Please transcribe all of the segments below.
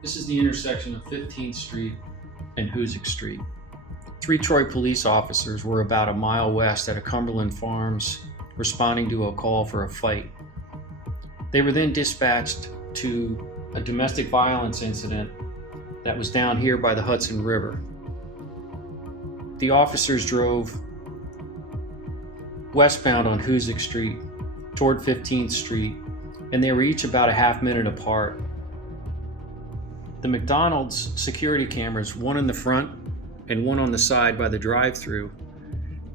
This is the intersection of 15th Street and Hoosick Street. 3 Troy police officers were about a mile west at a Cumberland Farms responding to a call for a fight. They were then dispatched to a domestic violence incident that was down here by the Hudson River. The officers drove westbound on Hoosick Street toward 15th Street, and they were each about a half minute apart. The McDonald's security cameras, one in the front and one on the side by the drive-thru,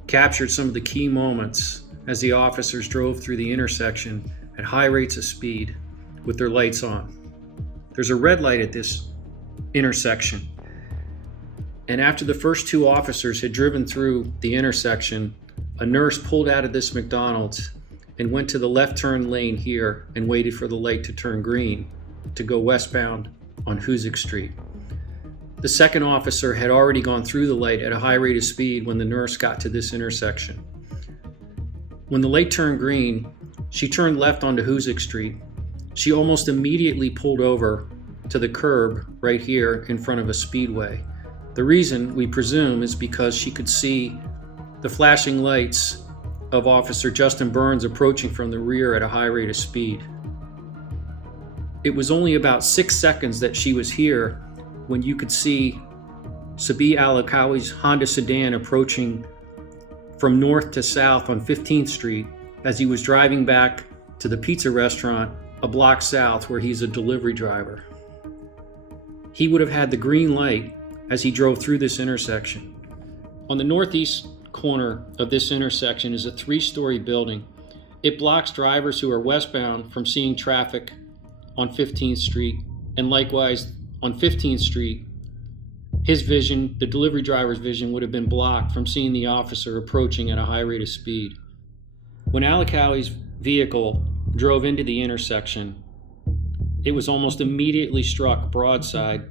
captured some of the key moments as the officers drove through the intersection at high rates of speed with their lights on. There's a red light at this intersection, and after the first 2 officers had driven through the intersection, a nurse pulled out of this McDonald's and went to the left turn lane here and waited for the light to turn green to go westbound on Hoosick Street. The second officer had already gone through the light at a high rate of speed when the nurse got to this intersection. When the light turned green, she turned left onto Hoosick Street. She almost immediately pulled over to the curb right here in front of a speedway. The reason, we presume, is because she could see the flashing lights of Officer Justin Burns approaching from the rear at a high rate of speed. It was only about 6 seconds that she was here when you could see Sabi Alakawi's Honda sedan approaching from north to south on 15th Street as he was driving back to the pizza restaurant a block south where he's a delivery driver. He would have had the green light as he drove through this intersection. On the northeast corner of this intersection is a 3-story building. It blocks drivers who are westbound from seeing traffic on 15th Street, and likewise on 15th Street, his vision, the delivery driver's vision, would have been blocked from seeing the officer approaching at a high rate of speed. When Alakawi's vehicle drove into the intersection, it was almost immediately struck broadside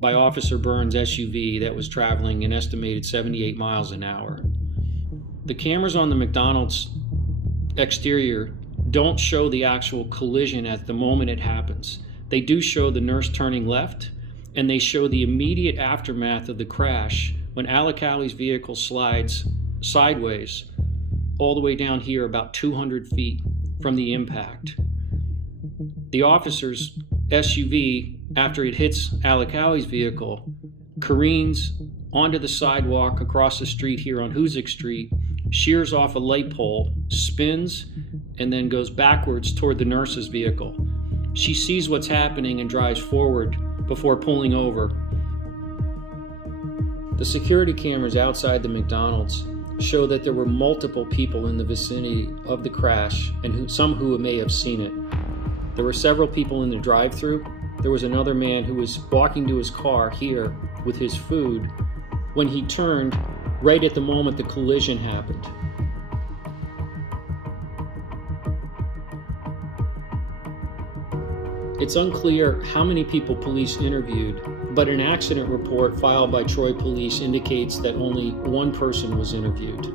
by Officer Burns' SUV that was traveling an estimated 78 miles an hour. The cameras on the McDonald's exterior don't show the actual collision at the moment it happens. They do show the nurse turning left, and they show the immediate aftermath of the crash when Alakawi's vehicle slides sideways all the way down here about 200 feet from the impact. The officer's SUV, after it hits Alakawi's vehicle, careens onto the sidewalk across the street here on Hoosick Street, shears off a light pole, spins, and then goes backwards toward the nurse's vehicle. She sees what's happening and drives forward before pulling over. The security cameras outside the McDonald's show that there were multiple people in the vicinity of the crash, and some who may have seen it. There were several people in the drive-thru. There was another man who was walking to his car here with his food when he turned right at the moment the collision happened. It's unclear how many people police interviewed, but an accident report filed by Troy Police indicates that only one person was interviewed.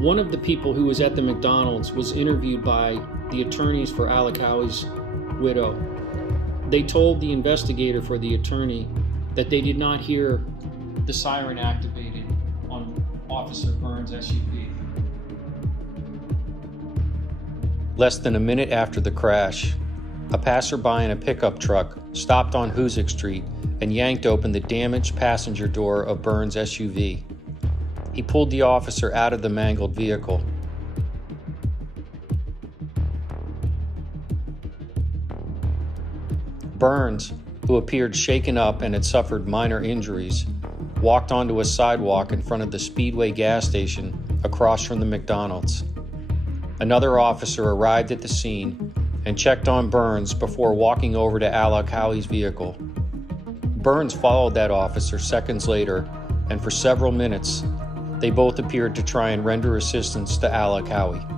One of the people who was at the McDonald's was interviewed by the attorneys for Alakawi's widow. They told the investigator for the attorney that they did not hear the siren activated on Officer Burns' SUV. Less than a minute after the crash, a passerby in a pickup truck stopped on Hoosick Street and yanked open the damaged passenger door of Burns' SUV. He pulled the officer out of the mangled vehicle. Burns, who appeared shaken up and had suffered minor injuries, walked onto a sidewalk in front of the Speedway gas station across from the McDonald's. Another officer arrived at the scene and checked on Burns before walking over to Al-Akawi's vehicle. Burns followed that officer seconds later, and for several minutes, they both appeared to try and render assistance to Al-Akawi.